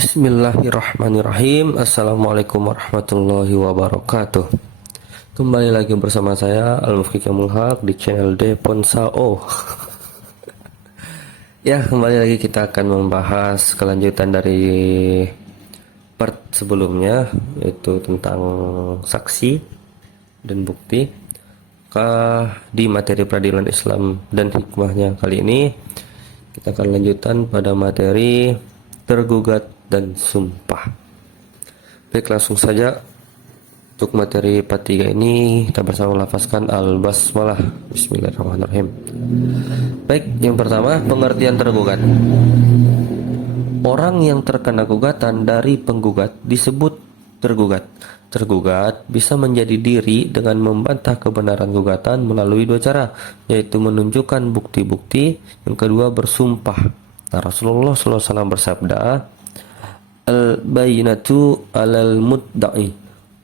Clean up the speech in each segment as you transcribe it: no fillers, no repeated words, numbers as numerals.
Bismillahirrahmanirrahim. Assalamualaikum warahmatullahi wabarakatuh. Kembali lagi bersama saya Al-Mufti Kamul Haq di channel Deponsao. Ya, kembali lagi kita akan membahas kelanjutan dari part sebelumnya, yaitu tentang saksi dan bukti di materi peradilan Islam dan hikmahnya. Kali ini kita akan lanjutkan pada materi tergugat dan sumpah. Baik, langsung saja untuk materi part 3 ini kita bersama melafazkan al-basmalah. Bismillahirrahmanirrahim. Baik, yang pertama pengertian tergugat. Orang yang terkena gugatan dari penggugat disebut tergugat. Tergugat bisa menjadi diri dengan membantah kebenaran gugatan melalui dua cara, yaitu menunjukkan bukti-bukti, yang kedua bersumpah. Nah, Rasulullah SAW bersabda, al-bayinatu alal mudda'i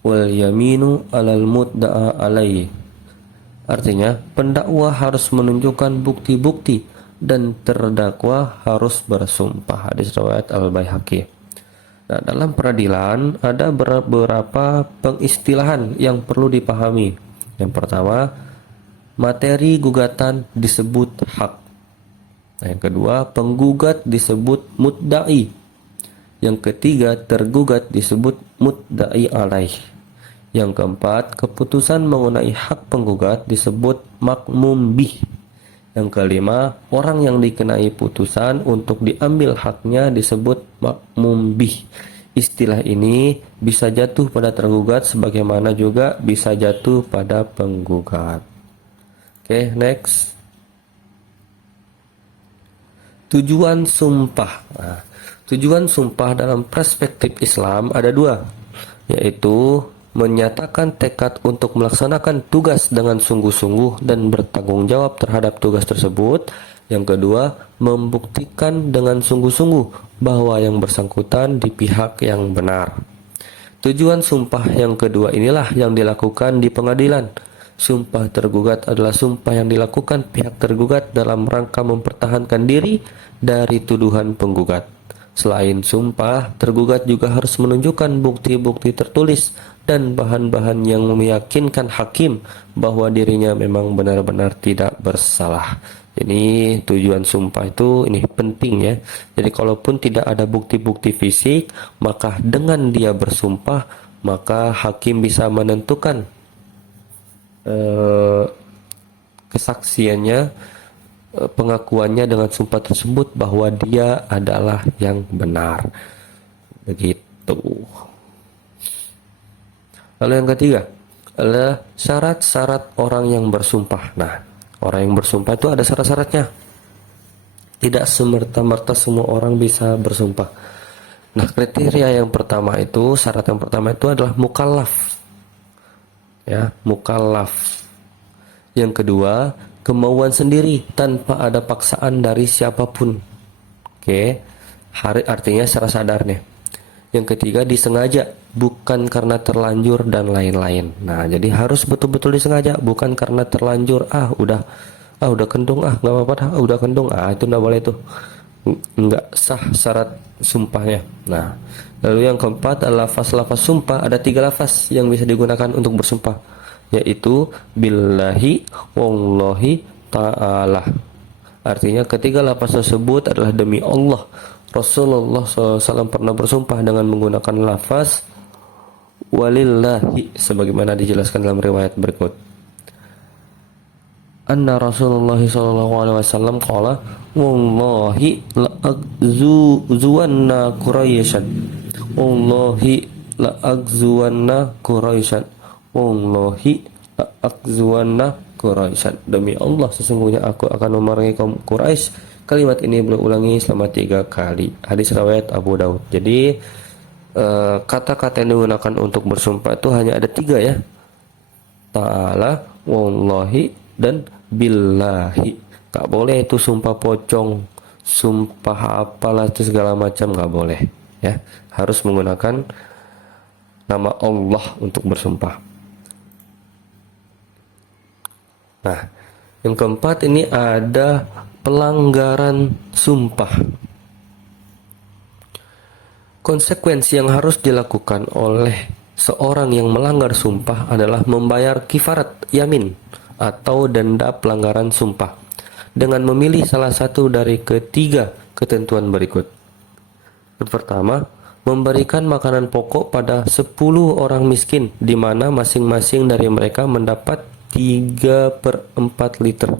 wal yaminu alal mudda'a alaihi. Artinya, pendakwa harus menunjukkan bukti-bukti dan terdakwa harus bersumpah. Hadis riwayat Al-Baihaqi. Nah, dalam peradilan ada beberapa pengistilahan yang perlu dipahami. Yang pertama, materi gugatan disebut hak. Nah, yang kedua, penggugat disebut mudda'i. Yang ketiga, tergugat disebut mudda'i alaih. Yang keempat, keputusan mengenai hak penggugat disebut makmum bih. Yang kelima, orang yang dikenai putusan untuk diambil haknya disebut makmum bih. Istilah ini bisa jatuh pada tergugat sebagaimana juga bisa jatuh pada penggugat. Oke, next. Tujuan sumpah. Nah, tujuan sumpah dalam perspektif Islam ada dua, yaitu menyatakan tekad untuk melaksanakan tugas dengan sungguh-sungguh dan bertanggung jawab terhadap tugas tersebut. Yang kedua, membuktikan dengan sungguh-sungguh bahwa yang bersangkutan di pihak yang benar. Tujuan sumpah yang kedua inilah yang dilakukan di pengadilan. Sumpah tergugat adalah sumpah yang dilakukan pihak tergugat dalam rangka mempertahankan diri dari tuduhan penggugat. Selain sumpah, tergugat juga harus menunjukkan bukti-bukti tertulis dan bahan-bahan yang meyakinkan hakim bahwa dirinya memang benar-benar tidak bersalah. Ini tujuan sumpah itu ini penting ya. Jadi kalaupun tidak ada bukti-bukti fisik, maka dengan dia bersumpah, maka hakim bisa menentukan kesaksiannya, pengakuannya dengan sumpah tersebut bahwa dia adalah yang benar. Begitu. Lalu yang ketiga adalah syarat-syarat orang yang bersumpah. Nah, orang yang bersumpah itu ada syarat-syaratnya. Tidak semerta-merta semua orang bisa bersumpah. Nah, kriteria yang pertama itu, syarat yang pertama itu adalah mukallaf. Ya, mukallaf. Yang kedua, kemauan sendiri tanpa ada paksaan dari siapapun. Oke, artinya secara sadar nih. Yang ketiga, disengaja, bukan karena terlanjur dan lain-lain. Nah, jadi harus betul-betul disengaja, bukan karena terlanjur. Udah kendung, nggak apa-apa dah, udah kendung, itu nggak boleh tuh, nggak sah syarat sumpahnya. Nah, lalu yang keempat adalah lafaz sumpah. Ada 3 lafaz yang bisa digunakan untuk bersumpah, yaitu billahi, wallahi, ta'ala. Artinya ketiga lafaz tersebut adalah demi Allah. Rasulullah SAW pernah bersumpah dengan menggunakan lafaz walillahi sebagaimana dijelaskan dalam riwayat berikut. Anna Rasulullah SAW qala wallahi la'agzuwanna Quraisyan. Wallahi la'agzuwanna Quraisyan. Wallahi la'agzuwanna Quraisyan. Demi Allah, sesungguhnya aku akan memerangi kaum Quraisy. Kalimat ini beliau ulangi selama 3 kali. Hadis riwayat Abu Daud. Jadi kata-kata yang digunakan untuk bersumpah itu hanya ada 3 ya. Ta'ala, wallahi, dan billahi. Gak boleh itu sumpah pocong, sumpah apalah itu segala macam, gak boleh ya. Harus menggunakan nama Allah untuk bersumpah. Nah, yang keempat ini ada pelanggaran sumpah. Konsekuensi yang harus dilakukan oleh seorang yang melanggar sumpah adalah membayar kifarat yamin atau denda pelanggaran sumpah dengan memilih salah satu dari ketiga ketentuan berikut. Yang pertama, memberikan makanan pokok pada 10 orang miskin di mana masing-masing dari mereka mendapat 3/4 liter.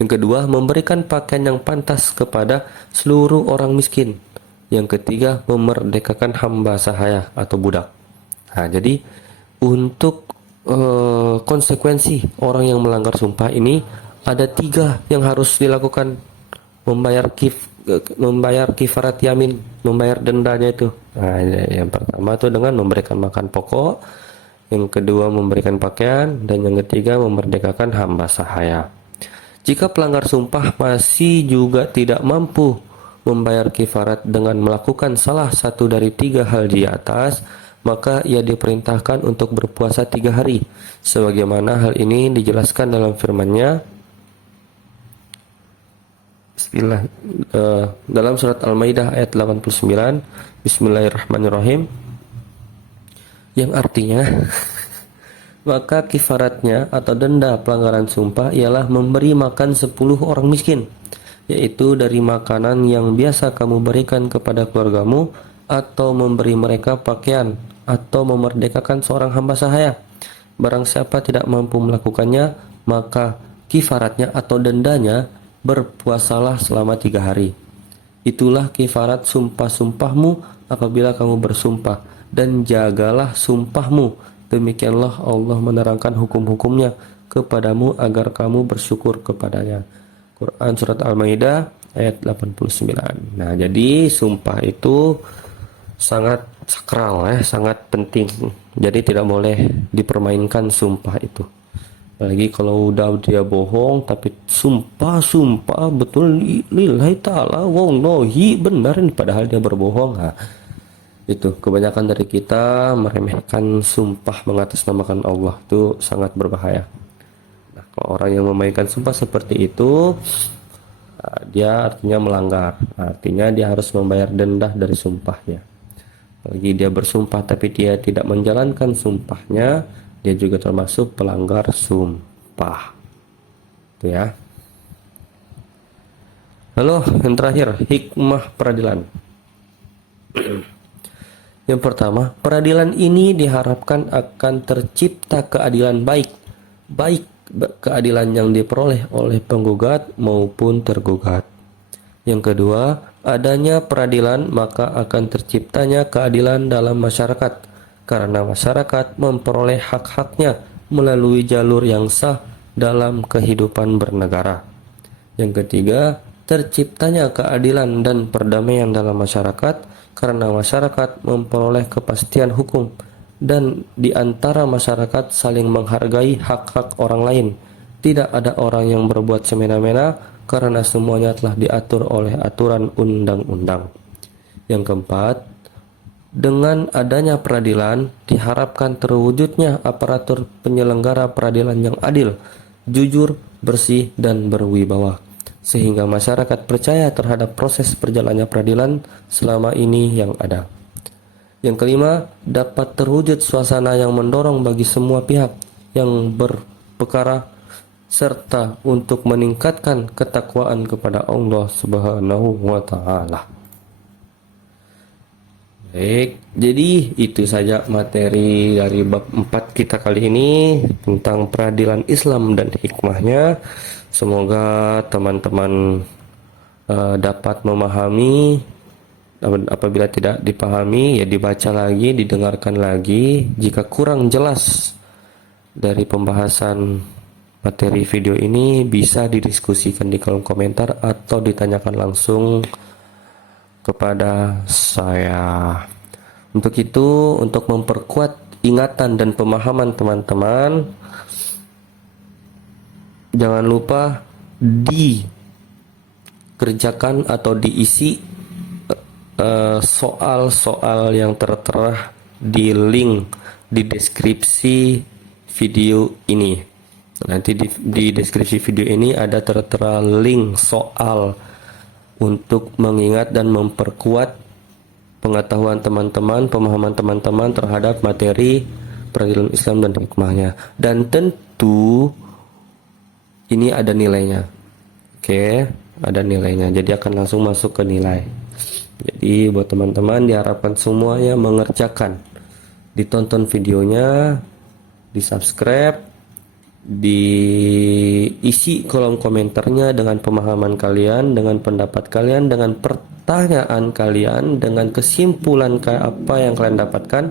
Yang kedua, memberikan pakaian yang pantas kepada seluruh orang miskin. Yang ketiga, memerdekakan hamba sahaya atau budak. Nah, jadi untuk konsekuensi orang yang melanggar sumpah ini ada 3 yang harus dilakukan: membayar kifarat yamin, membayar dendanya itu. Nah, yang pertama itu dengan memberikan makan pokok, yang kedua memberikan pakaian, dan yang ketiga memerdekakan hamba sahaya. Jika pelanggar sumpah masih juga tidak mampu membayar kifarat dengan melakukan salah satu dari 3 hal di atas, maka ia diperintahkan untuk berpuasa 3 hari. Sebagaimana hal ini dijelaskan dalam firman-Nya, Bismillah, dalam surat Al-Maidah ayat 89, Bismillahirrahmanirrahim, yang artinya maka kifaratnya atau denda pelanggaran sumpah ialah memberi makan 10 orang miskin, yaitu dari makanan yang biasa kamu berikan kepada keluargamu, atau memberi mereka pakaian, atau memerdekakan seorang hamba sahaya. Barang siapa tidak mampu melakukannya, maka kifaratnya atau dendanya berpuasalah selama 3 hari. Itulah kifarat sumpah-sumpahmu apabila kamu bersumpah, dan jagalah sumpahmu. Demikianlah Allah menerangkan hukum-hukumnya kepadamu agar kamu bersyukur kepadanya. Quran Surat Al-Maidah ayat 89. Nah, jadi sumpah itu sangat sakral, sangat penting. Jadi tidak boleh dipermainkan sumpah itu. Apalagi kalau udah dia bohong tapi sumpah betul lillahi ta'ala wallahi benar, padahal dia berbohong. Nah, itu kebanyakan dari kita meremehkan sumpah mengatasnamakan Allah, itu sangat berbahaya. Nah, kalau orang yang memainkan sumpah seperti itu, dia artinya melanggar. Artinya dia harus membayar denda dari sumpahnya. Apalagi dia bersumpah tapi dia tidak menjalankan sumpahnya, dia juga termasuk pelanggar sumpah. Itu ya. Lalu yang terakhir, hikmah peradilan. Yang pertama, peradilan ini diharapkan akan tercipta keadilan baik keadilan yang diperoleh oleh penggugat maupun tergugat. Yang kedua, adanya peradilan maka akan terciptanya keadilan dalam masyarakat, karena masyarakat memperoleh hak-haknya melalui jalur yang sah dalam kehidupan bernegara. Yang ketiga, terciptanya keadilan dan perdamaian dalam masyarakat karena masyarakat memperoleh kepastian hukum dan di antara masyarakat saling menghargai hak-hak orang lain. Tidak ada orang yang berbuat semena-mena karena semuanya telah diatur oleh aturan undang-undang. Yang keempat, dengan adanya peradilan diharapkan terwujudnya aparatur penyelenggara peradilan yang adil, jujur, bersih, dan berwibawa, sehingga masyarakat percaya terhadap proses berjalannya peradilan selama ini yang ada. Yang kelima, dapat terwujud suasana yang mendorong bagi semua pihak yang berperkara serta untuk meningkatkan ketakwaan kepada Allah Subhanahu wa taala. Baik, jadi itu saja materi dari bab 4 kita kali ini tentang peradilan Islam dan hikmahnya. Semoga teman-teman dapat memahami. Apabila tidak dipahami, ya dibaca lagi, didengarkan lagi. Jika kurang jelas dari pembahasan materi video ini, bisa didiskusikan di kolom komentar atau ditanyakan langsung kepada saya. Untuk itu, untuk memperkuat ingatan dan pemahaman teman-teman, jangan lupa dikerjakan atau diisi soal-soal yang tertera di link di deskripsi video ini. Nanti di deskripsi video ini ada tertera link soal untuk mengingat dan memperkuat pengetahuan teman-teman, pemahaman teman-teman terhadap materi peradilan Islam dan hikmahnya. Dan tentu ini ada nilainya. Oke, ada nilainya. Jadi akan langsung masuk ke nilai. Jadi buat teman-teman diharapkan semuanya mengerjakan. Ditonton videonya, di-subscribe, diisi kolom komentarnya dengan pemahaman kalian, dengan pendapat kalian, dengan pertanyaan kalian, dengan kesimpulan apa yang kalian dapatkan.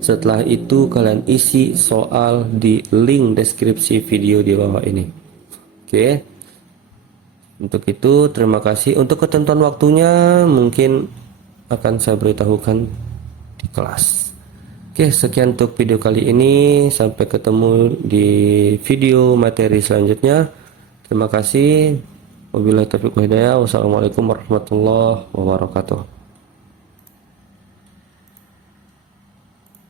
Setelah itu kalian isi soal di link deskripsi video di bawah ini. Oke. Untuk itu terima kasih. Untuk ketentuan waktunya mungkin akan saya beritahukan di kelas. Oke, sekian untuk video kali ini. Sampai ketemu di video materi selanjutnya. Terima kasih. Wabillahi taufiq wal hidayah. Wassalamualaikum warahmatullahi wabarakatuh.